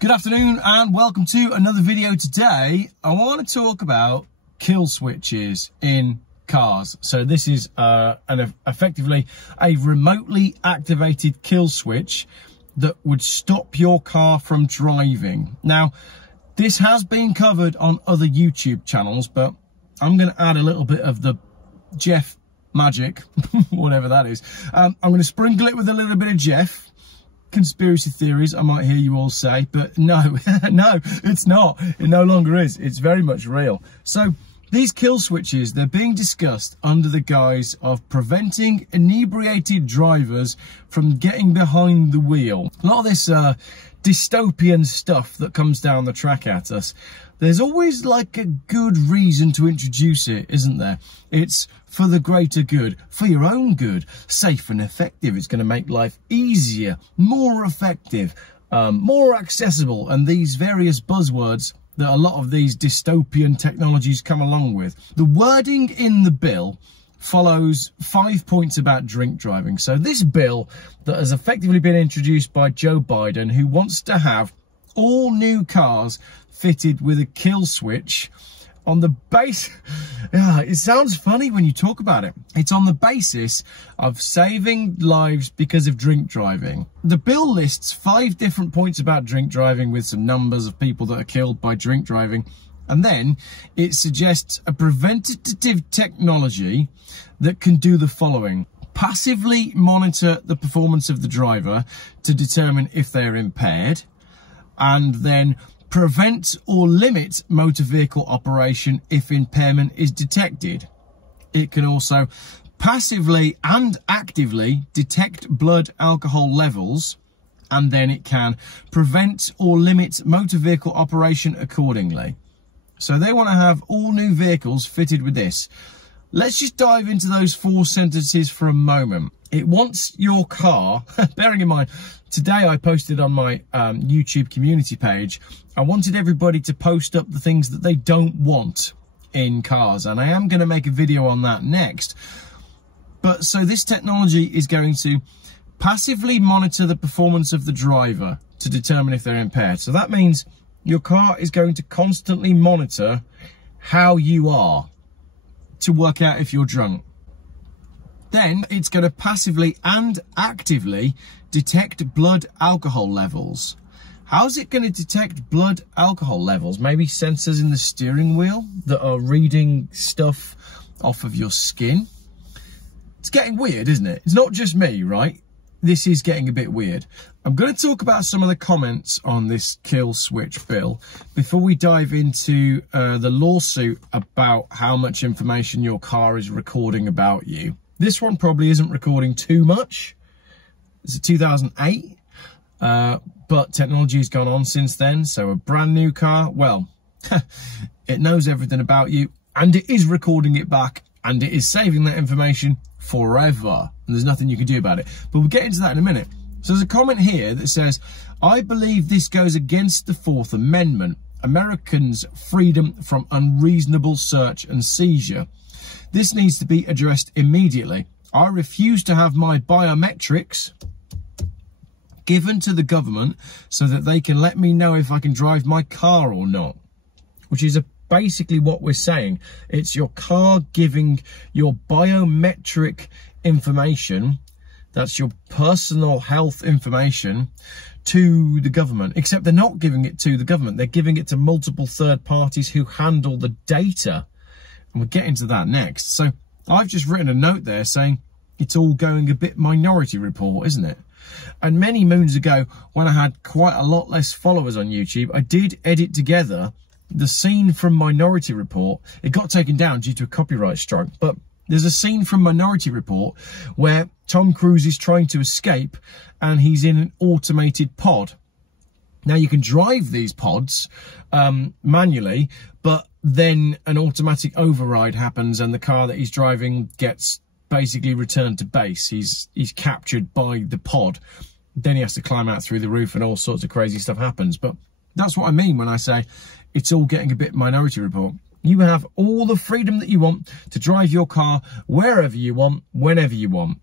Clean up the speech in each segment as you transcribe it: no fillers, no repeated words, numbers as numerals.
Good afternoon and welcome to another video. Today I want to talk about kill switches in cars. So this is effectively a remotely activated kill switch that would stop your car from driving. Now this has been covered on other YouTube channels, but I'm going to add a little bit of the Jeff magic, whatever that is. I'm going to sprinkle it with a little bit of Jeff. Conspiracy theories, I might hear you all say, but no, no, it's not. It no longer is. It's very much real. So these kill switches, they're being discussed under the guise of preventing inebriated drivers from getting behind the wheel. A lot of this dystopian stuff that comes down the track at us, there's always like a good reason to introduce it, isn't there? It's for the greater good, for your own good, safe and effective. It's going to make life easier, more effective, more accessible, and these various buzzwords that a lot of these dystopian technologies come along with. The wording in the bill follows 5 points about drink driving. So this bill that has effectively been introduced by Joe Biden, who wants to have all new cars fitted with a kill switch on the base. It sounds funny when you talk about it. It's on the basis of saving lives because of drink driving. The bill lists 5 different points about drink driving with some numbers of people that are killed by drink driving. And then it suggests a preventative technology that can do the following: passively monitor the performance of the driver to determine if they're impaired, and then prevent or limit motor vehicle operation if impairment is detected. It can also passively and actively detect blood alcohol levels, and then it can prevent or limit motor vehicle operation accordingly. So they want to have all new vehicles fitted with this. Let's just dive into those 4 sentences for a moment. It wants your car, bearing in mind, today I posted on my YouTube community page, I wanted everybody to post up the things that they don't want in cars, and I am going to make a video on that next. But so this technology is going to passively monitor the performance of the driver to determine if they're impaired. So that means your car is going to constantly monitor how you are to work out if you're drunk. Then it's going to passively and actively detect blood alcohol levels. How's it going to detect blood alcohol levels? Maybe sensors in the steering wheel that are reading stuff off of your skin? It's getting weird, isn't it? It's not just me, right? This is getting a bit weird. I'm going to talk about some of the comments on this kill switch bill before we dive into the lawsuit about how much information your car is recording about you. This one probably isn't recording too much. It's a 2008, but technology has gone on since then. So a brand new car, well, it knows everything about you, and it is recording it back, and it is saving that information forever, and there's nothing you can do about it. But we'll get into that in a minute. So there's a comment here that says, I believe this goes against the 4th Amendment, Americans' freedom from unreasonable search and seizure. This needs to be addressed immediately. I refuse to have my biometrics given to the government so that they can let me know if I can drive my car or not, which is basically what we're saying. It's your car giving your biometric information, that's your personal health information, to the government, except they're not giving it to the government. They're giving it to multiple third parties who handle the data. And we'll get into that next. So I've just written a note there saying it's all going a bit Minority Report, isn't it? And many moons ago, when I had quite a lot less followers on YouTube, I did edit together the scene from Minority Report. It got taken down due to a copyright strike, but there's a scene from Minority Report where Tom Cruise is trying to escape and he's in an automated pod. Now you can drive these pods manually, but then an automatic override happens and the car that he's driving gets basically returned to base. He's captured by the pod. Then he has to climb out through the roof and all sorts of crazy stuff happens. But that's what I mean when I say it's all getting a bit Minority Report. You have all the freedom that you want to drive your car wherever you want, whenever you want.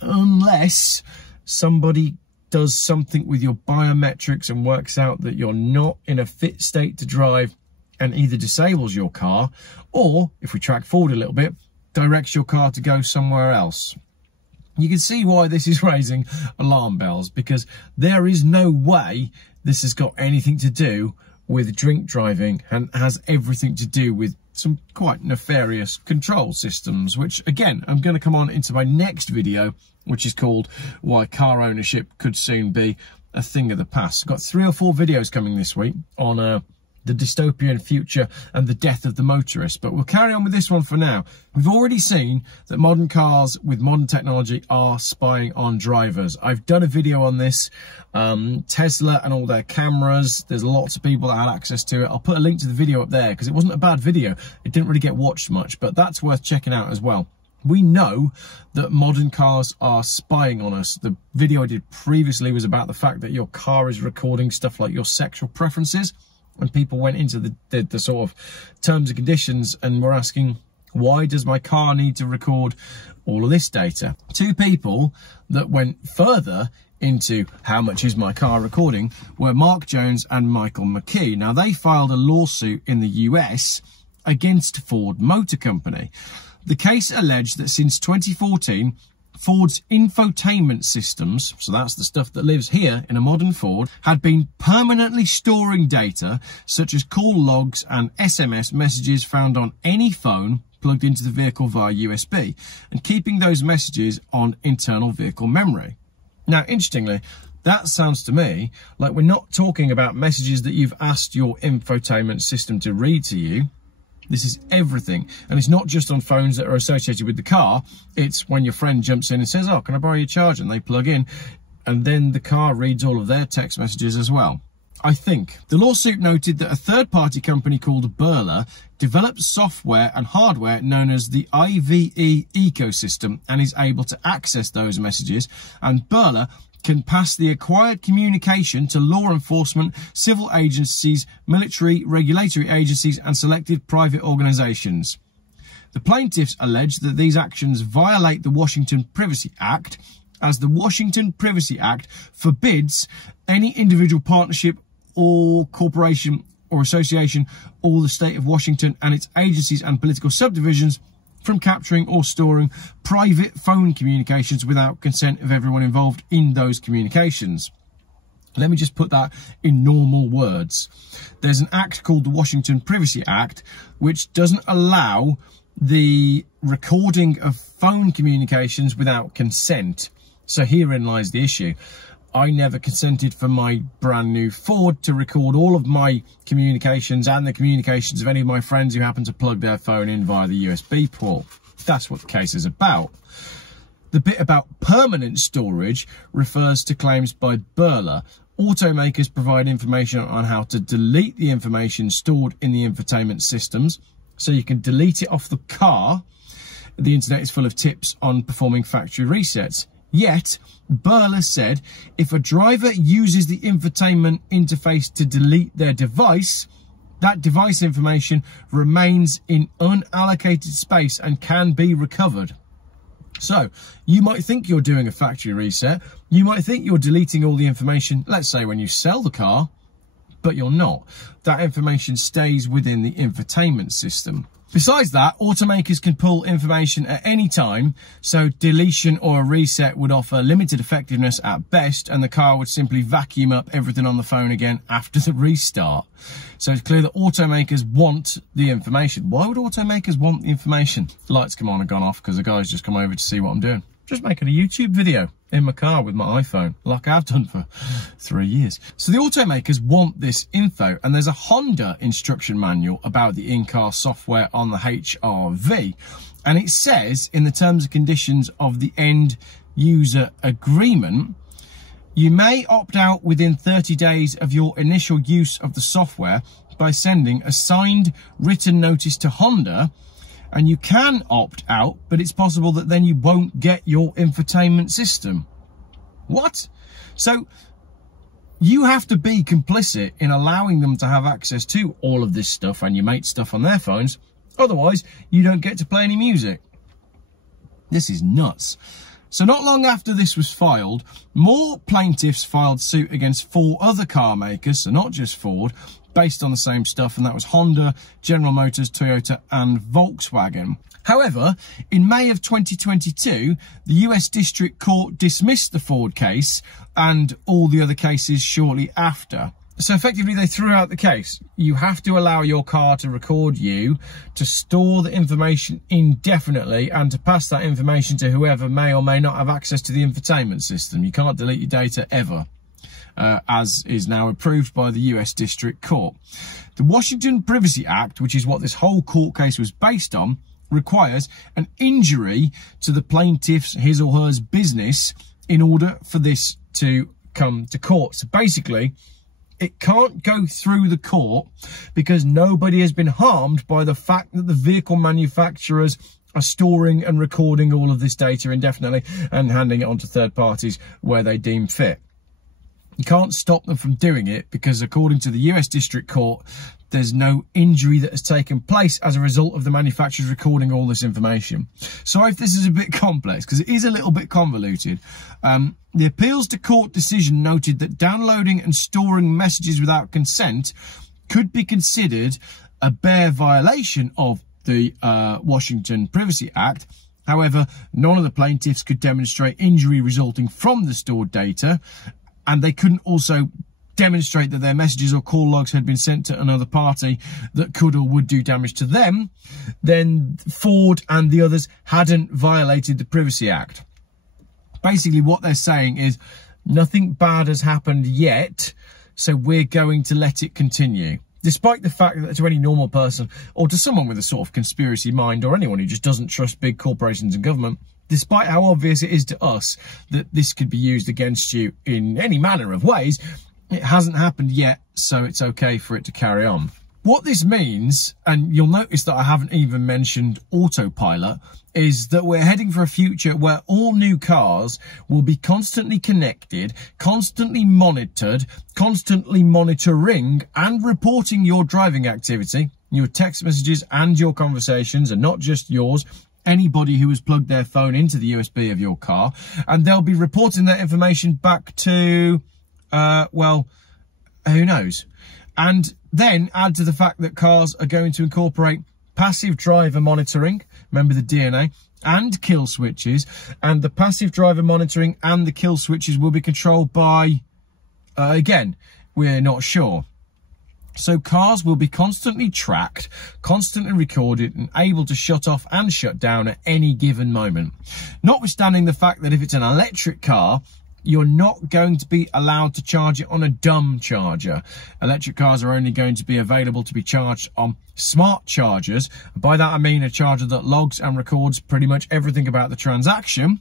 Unless somebody does something with your biometrics and works out that you're not in a fit state to drive and either disables your car, or, if we track forward a little bit, directs your car to go somewhere else. You can see why this is raising alarm bells, because there is no way this has got anything to do with drink driving and has everything to do with some quite nefarious control systems, which again, I'm going to come on into my next video, which is called Why Car Ownership Could Soon Be a Thing of the Past. I've got 3 or 4 videos coming this week on the dystopian future and the death of the motorist, but we'll carry on with this one for now. We've already seen that modern cars with modern technology are spying on drivers. I've done a video on this, Tesla and all their cameras. There's lots of people that had access to it. I'll put a link to the video up there because it wasn't a bad video. It didn't really get watched much, but that's worth checking out as well. We know that modern cars are spying on us. The video I did previously was about the fact that your car is recording stuff like your sexual preferences. And people went into the sort of terms and conditions and were asking, why does my car need to record all of this data? 2 people that went further into how much is my car recording were Mark Jones and Michael McKee. Now, they filed a lawsuit in the US against Ford Motor Company. The case alleged that since 2014, Ford's infotainment systems, so that's the stuff that lives here in a modern Ford, had been permanently storing data such as call logs and SMS messages found on any phone plugged into the vehicle via USB, and keeping those messages on internal vehicle memory. Now, interestingly, that sounds to me like we're not talking about messages that you've asked your infotainment system to read to you. This is everything. And it's not just on phones that are associated with the car. It's when your friend jumps in and says, oh, can I borrow your charger? And they plug in, and then the car reads all of their text messages as well. I think the lawsuit noted that a third-party company called Burla develops software and hardware known as the IVE ecosystem and is able to access those messages, and Burla can pass the acquired communication to law enforcement, civil agencies, military, regulatory agencies, and selected private organisations. The plaintiffs allege that these actions violate the Washington Privacy Act, as the Washington Privacy Act forbids any individual partnership or corporation or association or the state of Washington and its agencies and political subdivisions from capturing or storing private phone communications without consent of everyone involved in those communications. Let me just put that in normal words. There's an act called the Washington Privacy Act, which doesn't allow the recording of phone communications without consent. So herein lies the issue. I never consented for my brand new Ford to record all of my communications and the communications of any of my friends who happen to plug their phone in via the USB port. That's what the case is about. The bit about permanent storage refers to claims by Burla. Automakers provide information on how to delete the information stored in the infotainment systems, so you can delete it off the car. The internet is full of tips on performing factory resets. Yet, Burla said if a driver uses the infotainment interface to delete their device, that device information remains in unallocated space and can be recovered. So, you might think you're doing a factory reset, you might think you're deleting all the information, let's say when you sell the car, but you're not. That information stays within the infotainment system. Besides that, automakers can pull information at any time, so deletion or a reset would offer limited effectiveness at best, and the car would simply vacuum up everything on the phone again after the restart. So it's clear that automakers want the information. Why would automakers want the information? The lights come on and gone off because the guy's just come over to see what I'm doing. Just making a YouTube video in my car with my iPhone, like I've done for 3 years. So the automakers want this info, and there's a Honda instruction manual about the in-car software on the HR-V, and it says in the terms and conditions of the end user agreement, you may opt out within 30 days of your initial use of the software by sending a signed written notice to Honda, and you can opt out, but it's possible that then you won't get your infotainment system. What? So you have to be complicit in allowing them to have access to all of this stuff and your mate's stuff on their phones. Otherwise, you don't get to play any music. This is nuts. So not long after this was filed, more plaintiffs filed suit against 4 other car makers, so not just Ford, based on the same stuff, and that was Honda, General Motors, Toyota and Volkswagen. However, in May of 2022, the US District Court dismissed the Ford case and all the other cases shortly after. So effectively, they threw out the case. You have to allow your car to record you, to store the information indefinitely, and to pass that information to whoever may or may not have access to the infotainment system. You can't delete your data ever, as is now approved by the US District Court. The Washington Privacy Act, which is what this whole court case was based on, requires an injury to the plaintiff's, his or her business, in order for this to come to court. So basically, it can't go through the court because nobody has been harmed by the fact that the vehicle manufacturers are storing and recording all of this data indefinitely and handing it on to third parties where they deem fit. You can't stop them from doing it because, according to the US District Court, there's no injury that has taken place as a result of the manufacturers recording all this information. Sorry if this is a bit complex, because it is a little bit convoluted. The appeals to court decision noted that downloading and storing messages without consent could be considered a bare violation of the Washington Privacy Act. However, none of the plaintiffs could demonstrate injury resulting from the stored data, and they couldn't also demonstrate that their messages or call logs had been sent to another party that could or would do damage to them. Then Ford and the others hadn't violated the Privacy Act. Basically, what they're saying is nothing bad has happened yet, so we're going to let it continue. Despite the fact that to any normal person, or to someone with a sort of conspiracy mind, or anyone who just doesn't trust big corporations and government, despite how obvious it is to us that this could be used against you in any manner of ways, it hasn't happened yet, so it's okay for it to carry on. What this means, and you'll notice that I haven't even mentioned autopilot, is that we're heading for a future where all new cars will be constantly connected, constantly monitored, constantly monitoring and reporting your driving activity, your text messages and your conversations, and not just yours, anybody who has plugged their phone into the USB of your car, and they'll be reporting that information back to, well, who knows? And then add to the fact that cars are going to incorporate passive driver monitoring, remember the DNA, and kill switches, and the passive driver monitoring and the kill switches will be controlled by, again, we're not sure. So cars will be constantly tracked, constantly recorded, and able to shut off and shut down at any given moment. Notwithstanding the fact that if it's an electric car, you're not going to be allowed to charge it on a dumb charger. Electric cars are only going to be available to be charged on smart chargers. By that I mean a charger that logs and records pretty much everything about the transaction.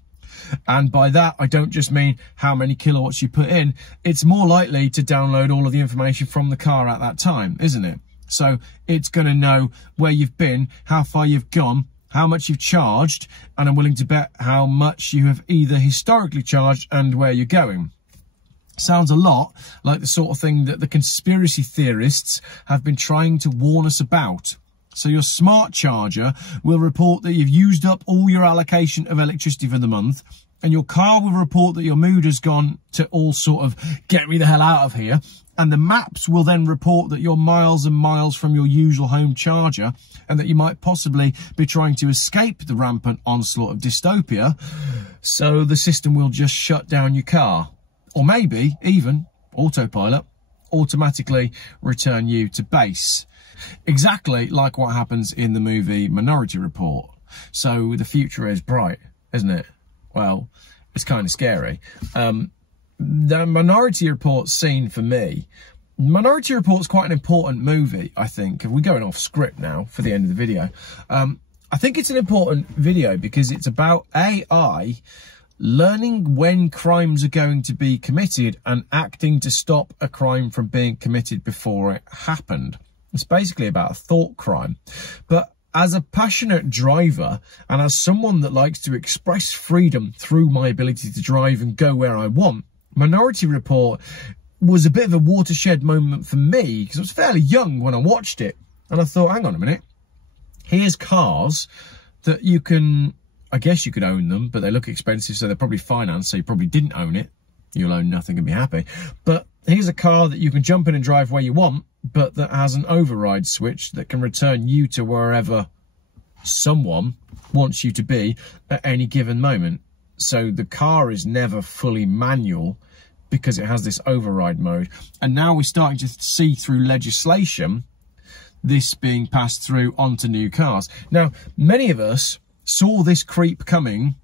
And by that, I don't just mean how many kilowatts you put in. It's more likely to download all of the information from the car at that time, isn't it? So it's going to know where you've been, how far you've gone, how much you've charged, and I'm willing to bet how much you have either historically charged and where you're going. Sounds a lot like the sort of thing that the conspiracy theorists have been trying to warn us about. So your smart charger will report that you've used up all your allocation of electricity for the month, and your car will report that your mood has gone to all sort of get me the hell out of here. And the maps will then report that you're miles and miles from your usual home charger, and that you might possibly be trying to escape the rampant onslaught of dystopia. So the system will just shut down your car, or maybe even autopilot, automatically return you to base. Exactly like what happens in the movie Minority Report. So the future is bright, isn't it? Well, it's kind of scary. The Minority Report scene for me, Minority Report's quite an important movie, I think. We're going off script now for the end of the video. I think it's an important video because it's about AI learning when crimes are going to be committed and acting to stop a crime from being committed before it happened. It's basically about a thought crime. But as a passionate driver and as someone that likes to express freedom through my ability to drive and go where I want, Minority Report was a bit of a watershed moment for me because I was fairly young when I watched it. And I thought, hang on a minute, here's cars that you can I guess you could own them, but they look expensive, so they're probably financed, so you probably didn't own it. You'll own nothing and be happy. But here's a car that you can jump in and drive where you want, but that has an override switch that can return you to wherever someone wants you to be at any given moment. So the car is never fully manual because it has this override mode. And now we're starting to see through legislation this being passed through onto new cars. Now, many of us saw this creep coming,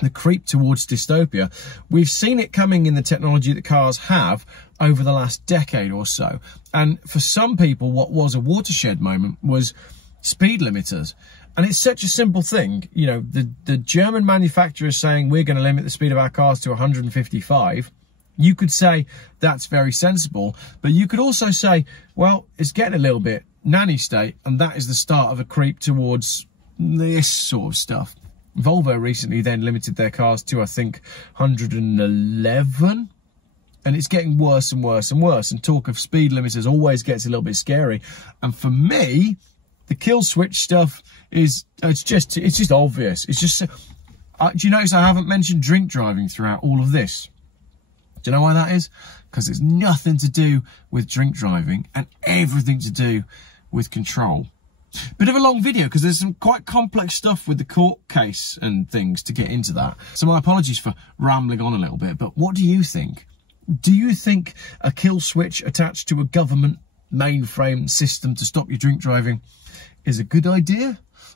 the creep towards dystopia. We've seen it coming in the technology that cars have over the last decade or so. And for some people, what was a watershed moment was speed limiters. And it's such a simple thing. You know, the German manufacturer is saying we're going to limit the speed of our cars to 155. You could say that's very sensible, but you could also say, well, it's getting a little bit nanny state, and that is the start of a creep towards this sort of stuff. Volvo recently then limited their cars to, I think, 111, and it's getting worse and worse and worse. And talk of speed limiters always gets a little bit scary. And for me, the kill switch stuff is it's just obvious. It's just do you notice I haven't mentioned drink driving throughout all of this? Do you know why that is? Because it's nothing to do with drink driving and everything to do with control. Bit of a long video because there's some quite complex stuff with the court case and things to get into that. So my apologies for rambling on a little bit, but what do you think? Do you think a kill switch attached to a government mainframe system to stop you drink driving is a good idea?